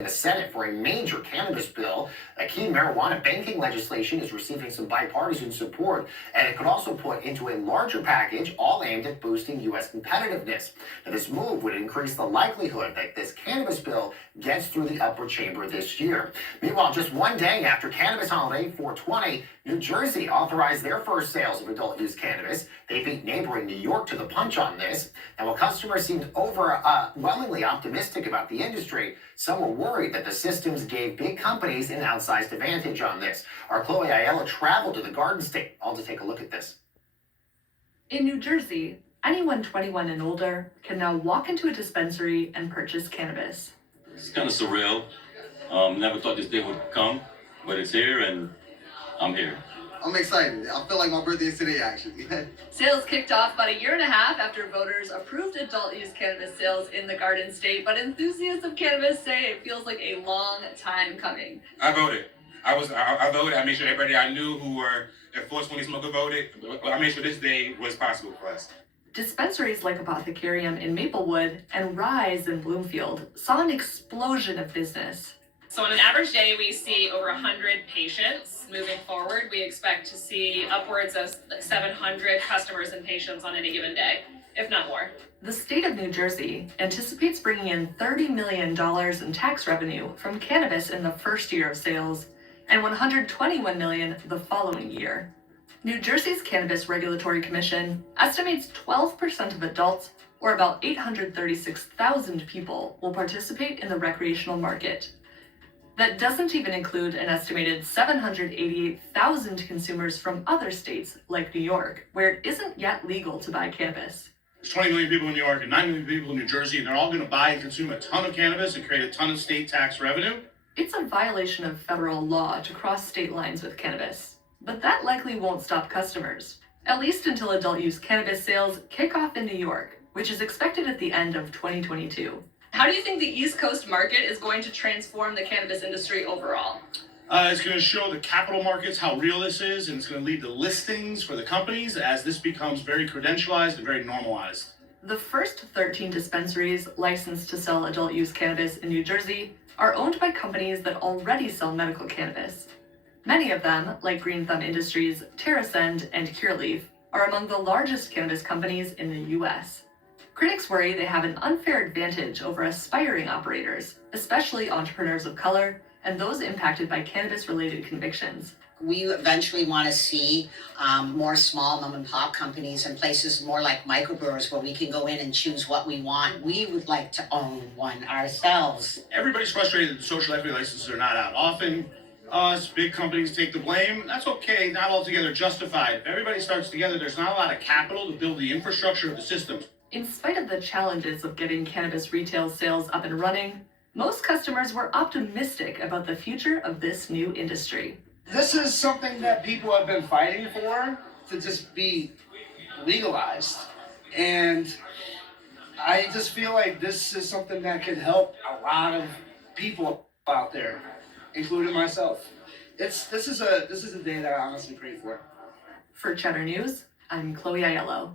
The Senate for a major cannabis bill. A key marijuana banking legislation is receiving some bipartisan support, and it could also put into a larger package, all aimed at boosting U.S. competitiveness. Now, this move would increase the likelihood that this cannabis bill gets through the upper chamber this year. Meanwhile, just one day after Cannabis Holiday 420, New Jersey authorized their first sales of adult-use cannabis. They beat neighboring New York to the punch on this. Now, while customers seemed overwhelmingly optimistic about the industry, some were worried that the systems gave big companies an outsized advantage on this. Our Chloe Ayala traveled to the Garden State, all to take a look at this. In New Jersey, anyone 21 and older can now walk into a dispensary and purchase cannabis. It's kind of surreal. Never thought this day would come, but it's here and I'm here. I'm excited. I feel like my birthday is today, actually. Sales kicked off about a year and a half after voters approved adult-use cannabis sales in the Garden State, but enthusiasts of cannabis say it feels like a long time coming. I voted. I voted. I made sure everybody I knew who were at 420 Smoker voted. I made sure this day was possible for us. Dispensaries like Apothecarium in Maplewood and Rise in Bloomfield saw an explosion of business. So on an average day, we see over 100 patients. Moving forward, we expect to see upwards of 700 customers and patients on any given day, if not more. The state of New Jersey anticipates bringing in $30 million in tax revenue from cannabis in the first year of sales and $121 million the following year. New Jersey's Cannabis Regulatory Commission estimates 12% of adults, or about 836,000 people, will participate in the recreational market. That doesn't even include an estimated 788,000 consumers from other states like New York, where it isn't yet legal to buy cannabis. There's 20 million people in New York and 9 million people in New Jersey, and they're all going to buy and consume a ton of cannabis and create a ton of state tax revenue. It's a violation of federal law to cross state lines with cannabis, but that likely won't stop customers, at least until adult-use cannabis sales kick off in New York, which is expected at the end of 2022. How do you think the East Coast market is going to transform the cannabis industry overall? It's going to show the capital markets how real this is, and it's going to lead to listings for the companies as this becomes very credentialized and very normalized. The first 13 dispensaries licensed to sell adult-use cannabis in New Jersey are owned by companies that already sell medical cannabis. Many of them, like Green Thumb Industries, TerraSend, and Curaleaf, are among the largest cannabis companies in the U.S. Critics worry they have an unfair advantage over aspiring operators, especially entrepreneurs of color and those impacted by cannabis-related convictions. We eventually want to see more small mom and pop companies and places more like microbrewers where we can go in and choose what we want. We would like to own one ourselves. Everybody's frustrated that the social equity licenses are not out. Often, us, big companies take the blame. That's okay, not altogether justified. If everybody starts together, there's not a lot of capital to build the infrastructure of the system. In spite of the challenges of getting cannabis retail sales up and running, most customers were optimistic about the future of this new industry. This is something that people have been fighting for, to just be legalized. And I just feel like this is something that could help a lot of people out there, including myself. This is a day that I honestly pray for. For Cheddar News, I'm Chloe Aiello.